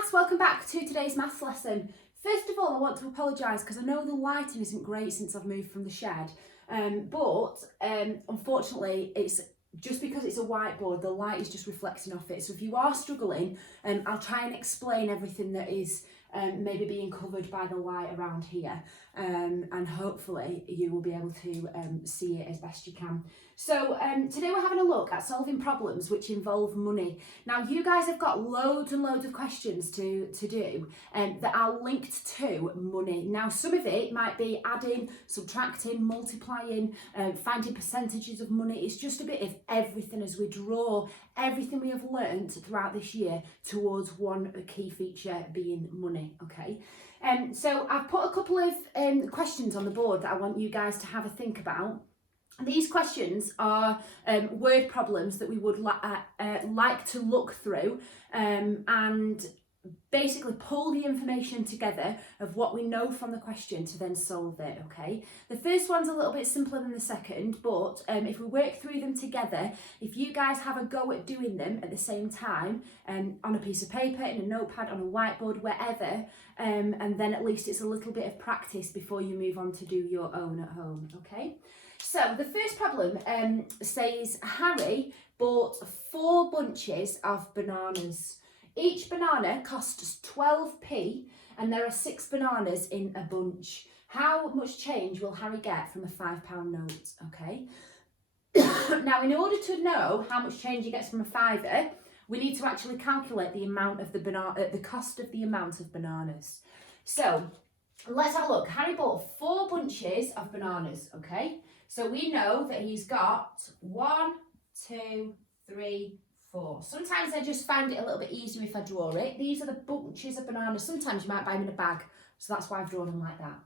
class, welcome back to today's maths lesson. First of all, I want to apologise because I know the lighting isn't great since I've moved from the shed, but unfortunately it's just because it's a whiteboard, the light is just reflecting off it. So if you are struggling, I'll try and explain everything that is maybe being covered by the light around here, and hopefully you will be able to see it as best you can. So today we're having a look at solving problems which involve money. Now you guys have got loads and loads of questions to do that are linked to money. Now some of it might be adding, subtracting, multiplying, finding percentages of money. It's just a bit of everything as we draw everything we have learned throughout this year towards one key feature being money, okay? So I've put a couple of questions on the board that I want you guys to have a think about. These questions are word problems that we would like to look through and basically pull the information together of what we know from the question to then solve it, okay? The first one's a little bit simpler than the second, but if we work through them together, if you guys have a go at doing them at the same time, on a piece of paper, in a notepad, on a whiteboard, wherever, and then at least it's a little bit of practice before you move on to do your own at home, okay? So the first problem says Harry bought 4 bunches of bananas. Each banana costs 12p and there are 6 bananas in a bunch. How much change will Harry get from a £5 note? Okay. Now, in order to know how much change he gets from a fiver, we need to actually calculate the amount of the cost of the amount of bananas. So let's have a look. Harry bought 4 bunches of bananas. Okay. So we know that he's got 1, 2, 3, 4. Sometimes I just find it a little bit easier if I draw it. These are the bunches of bananas. Sometimes you might buy them in a bag, so that's why I've drawn them like that.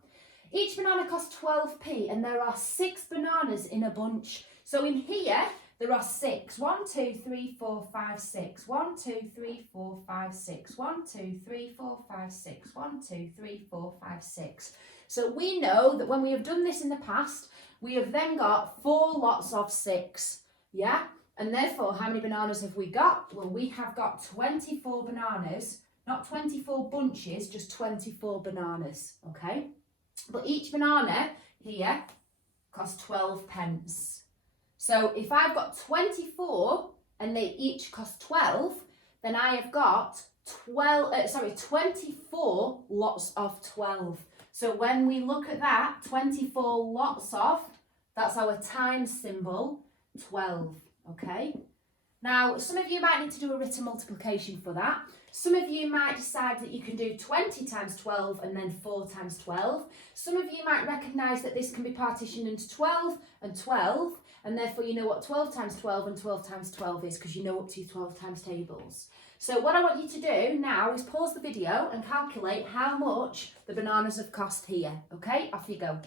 Each banana costs 12p and there are 6 bananas in a bunch. So in here, there are 6. 1, 2, 3, 4, 5, 6. 1, 2, 3, 4, 5, 6. 1, 2, 3, 4, 5, 6. 1, 2, 3, 4, 5, 6. So we know that when we have done this in the past, we have then got 4 lots of 6. Yeah? And therefore, how many bananas have we got? Well, we have got 24 bananas, not 24 bunches, just 24 bananas, okay? But each banana here costs 12 pence. So if I've got 24 and they each cost 12, then I have got 24 lots of 12. So when we look at that, 24 lots of, that's our times symbol, 12. Okay, now some of you might need to do a written multiplication for that. Some of you might decide that you can do 20 times 12 and then 4 times 12. Some of you might recognise that this can be partitioned into 12 and 12, and therefore you know what 12 times 12 and 12 times 12 is because you know up to your 12 times tables. So what I want you to do now is pause the video and calculate how much the bananas have cost here. Okay, off you go.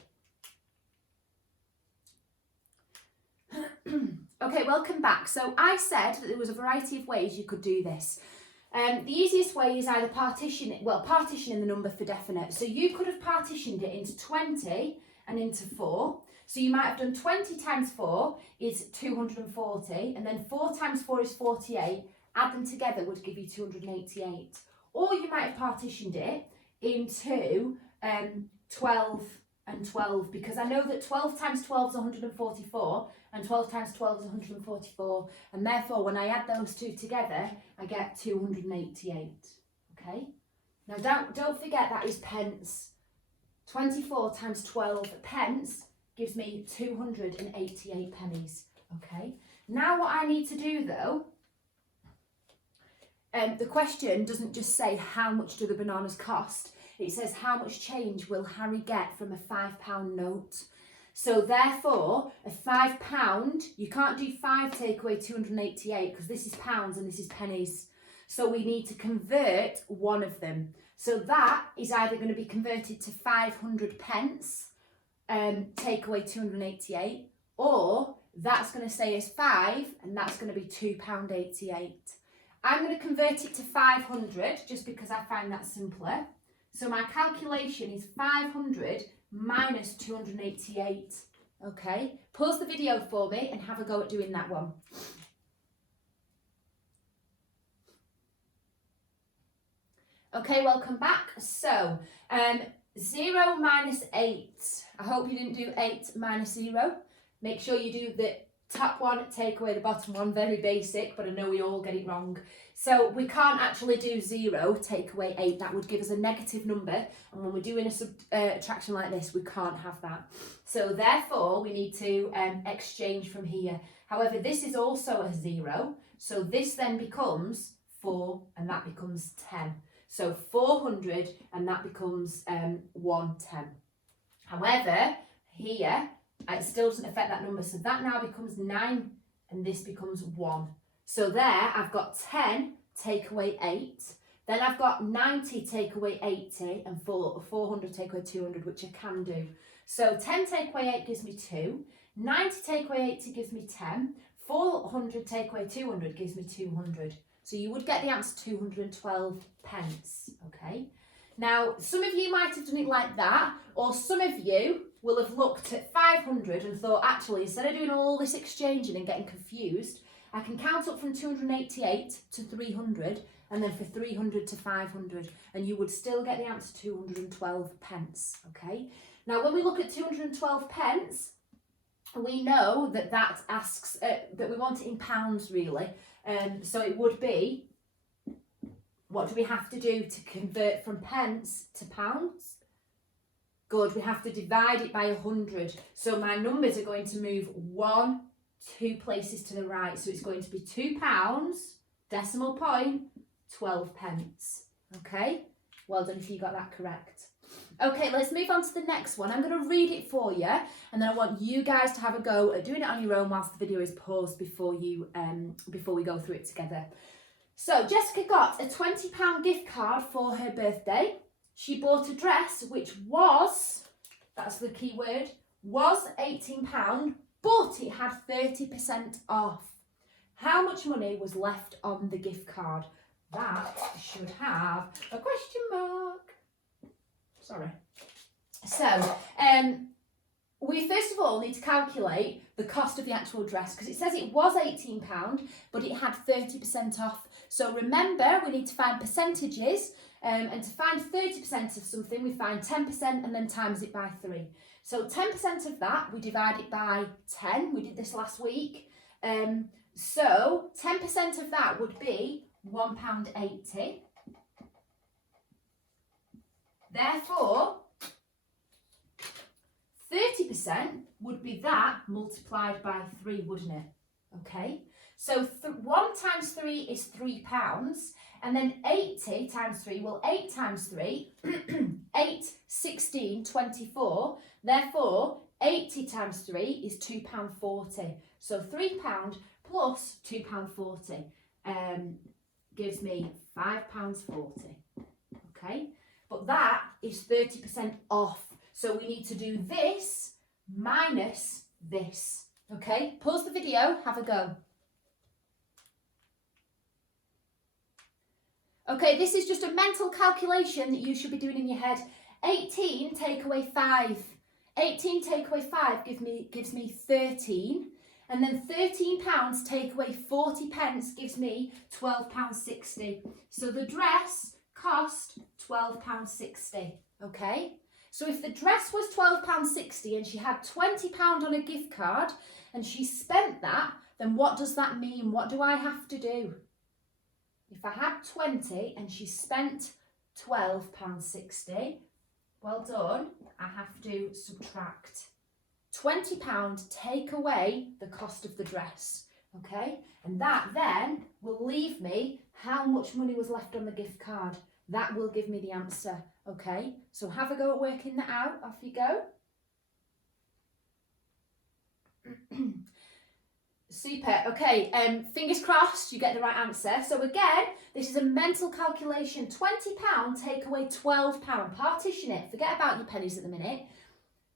Okay, welcome back. So I said that there was a variety of ways you could do this. The easiest way is either partitioning the number for definite. So you could have partitioned it into 20 and into 4. So you might have done 20 times 4 is 240, and then 4 times 4 is 48. Add them together would give you 288. Or you might have partitioned it into 12 and 12, because I know that 12 times 12 is 144 and 12 times 12 is 144, and therefore when I add those two together I get 288. Okay, now don't forget that is pence. 24 times 12 pence gives me 288 pennies. Okay, now what I need to do though, the question doesn't just say how much do the bananas cost. It says how much change will Harry get from a £5 note. So therefore, a £5, you can't do 5 take away 288 because this is pounds and this is pennies. So we need to convert one of them. So that is either going to be converted to 500 pence, take away 288, or that's going to stay as 5 and that's going to be £2.88. I'm going to convert it to 500 just because I find that simpler. So my calculation is 500 minus 288. Okay, pause the video for me and have a go at doing that one. Okay, welcome back. So, 0 minus 8. I hope you didn't do 8 minus 0. Make sure you do the top one, take away the bottom one. Very basic, but I know we all get it wrong. So we can't actually do 0, take away 8. That would give us a negative number. And when we're doing a subtraction like this, we can't have that. So therefore, we need to exchange from here. However, this is also a 0. So this then becomes 4 and that becomes 10. So 400 and that becomes 110. However, here, it still doesn't affect that number. So that now becomes 9 and this becomes 1. So there I've got 10 take away 8. Then I've got 90 take away 80 and 400 take away 200, which I can do. So 10 take away 8 gives me 2. 90 take away 80 gives me 10. 400 take away 200 gives me 200. So you would get the answer 212 pence, okay? Now, some of you might have done it like that, or some of you will have looked at 500 and thought, actually, instead of doing all this exchanging and getting confused, I can count up from 288 to 300, and then for 300 to 500, and you would still get the answer 212 pence, okay? Now, when we look at 212 pence, we know that that asks, that we want it in pounds, really. So it would be, what do we have to do to convert from pence to pounds? Good, we have to divide it by 100. So my numbers are going to move 2 places to the right. So it's going to be £2, decimal point, 12 pence. Okay, well done if you got that correct. Okay, let's move on to the next one. I'm going to read it for you, and then I want you guys to have a go at doing it on your own whilst the video is paused before we go through it together. So Jessica got a £20 gift card for her birthday. She bought a dress which was, that's the key word, was £18, but it had 30% off. How much money was left on the gift card? That should have a question mark. Sorry. So, we first of all need to calculate the cost of the actual dress, because it says it was £18, but it had 30% off. So remember, we need to find percentages, and to find 30% of something, we find 10% and then times it by 3. So 10% of that, we divide it by 10. We did this last week. So 10% of that would be £1.80. Therefore, 30% would be that multiplied by 3, wouldn't it? Okay, so 1 times 3 is £3, and then 80 times 3, well, 8 times 3, 8, 16, 24. Therefore, 80 times 3 is £2.40. So £3 plus £2.40 gives me £5.40. Okay. But that is 30% off. So we need to do this minus this. Okay, pause the video, have a go. Okay, this is just a mental calculation that you should be doing in your head. 18 take away 5. 18 take away 5 gives me 13. And then £13 take away 40 pence gives me £12.60. So the dress cost £12.60, okay? So if the dress was £12.60 and she had £20 on a gift card and she spent that, then what does that mean? What do I have to do? If I had 20 and she spent £12.60, well done, I have to subtract £20, take away the cost of the dress, okay? And that then will leave me how much money was left on the gift card. That will give me the answer, okay? So have a go at working that out. Off you go. Super. Okay, fingers crossed you get the right answer. So again, this is a mental calculation. £20 take away £12. Partition it. Forget about your pennies at the minute.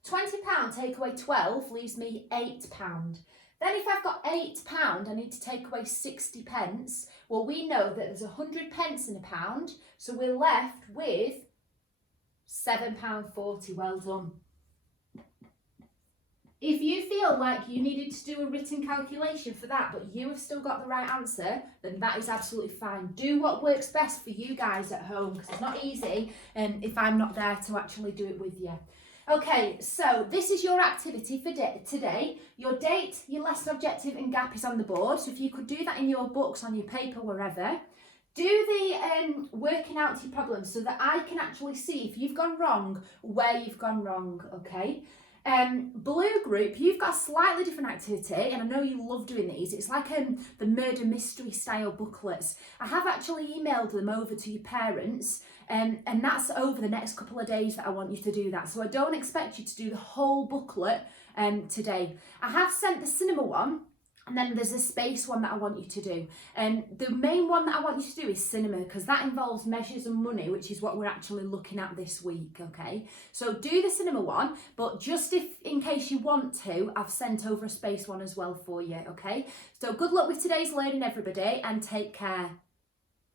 £20 take away 12 leaves me £8. Then if I've got £8, I need to take away 60 pence. Well, we know that there's 100 pence in a pound, so we're left with £7.40. Well done. If you feel like you needed to do a written calculation for that, but you have still got the right answer, then that is absolutely fine. Do what works best for you guys at home, because it's not easy if I'm not there to actually do it with you. Okay, so this is your activity for today. Your date, your lesson objective and gap is on the board. So if you could do that in your books, on your paper, wherever. Do the working out your problems so that I can actually see if you've gone wrong, where you've gone wrong, okay? Blue group, you've got a slightly different activity, and I know you love doing these. It's like the murder mystery style booklets. I have actually emailed them over to your parents, and that's over the next couple of days that I want you to do that. So I don't expect you to do the whole booklet today. I have sent the cinema one, and then there's a space one that I want you to do. The main one that I want you to do is cinema, because that involves measures and money, which is what we're actually looking at this week, okay? So do the cinema one, but just in case you want to, I've sent over a space one as well for you, okay? So good luck with today's learning, everybody, and take care.